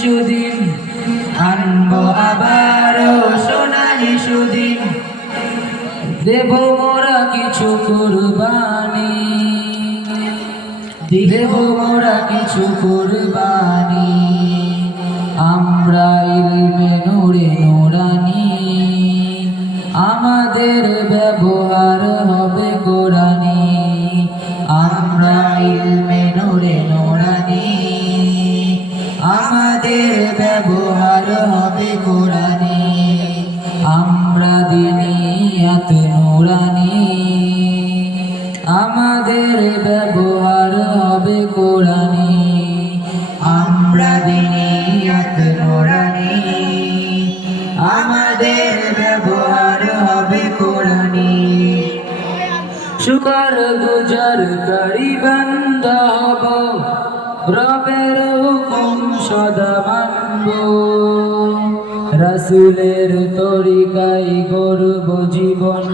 সুদিন, আনবো আবারও সোনালি সুদিন। দেব মোরা কিছু কুরবানি, দেব মোরা কিছু কুরবানি। আমরা ইলমে নূরে নূরানি, আমাদের ব্যবহার হবে কোরআনি। আমরা ইলমে নূরে নূরানি, আমাদের ব্যবহার হবে কোরআনি। আমরা দিনিয়াত নূরানি, আমাদের ব্যবহার হবে কোরআনি। আমরা দিনিয়াত নূরানি, আমাদের ব্যবহার হবে কোরআনি। শুকর গুজার করি বান্দা হব, রবের হুকুম সদা মানব। রাসূলের তরিকায় গড়ব জীবন,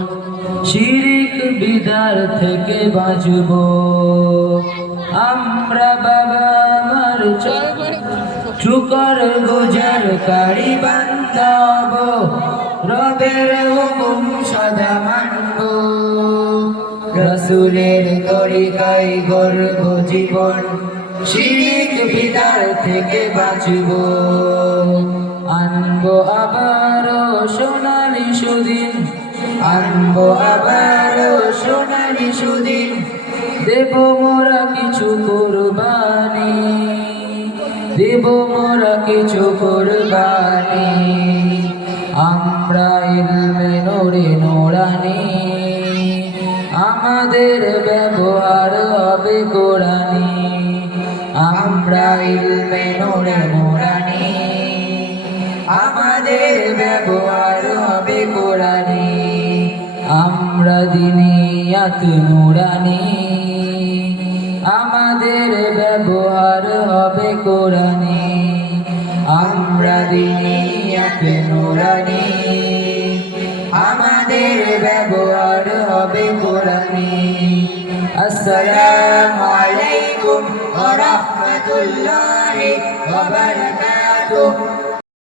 শিরিক বিদার থেকে বাঁচব। আমরা বাবা মার শুকর গুজার করি বান্দা হব, রবের হুকুম সদা মানব। রাসূলের তরিকায় গড়ব জীবন, শিরিক বিদার থেকে বাঁচব। আনবো আবারও সোনালি সুদিন, আনবো আবারও সোনালি সুদিন। দেব মোরা কিছু কুরবানি, দেব মোরা কিছু কুরবানি। আমরা ইলমে নূরে নূরানি, আমাদের ব্যবহার হবে কোরআনি। আমরা ইলমে নূরে নূরানি, আমাদের ব্যবহার হবে কোরআনি। আমরা দিনিয়াত নূরানি, আমাদের ব্যবহার হবে কোরআনি। আমরা দিনিয়াত নূরানি, আমাদের ব্যবহার হবে কোরআনি। আসসালামু আলাইকুম ওয়া রাহমাতুল্লাহি ওয়া বারাকাতুহু।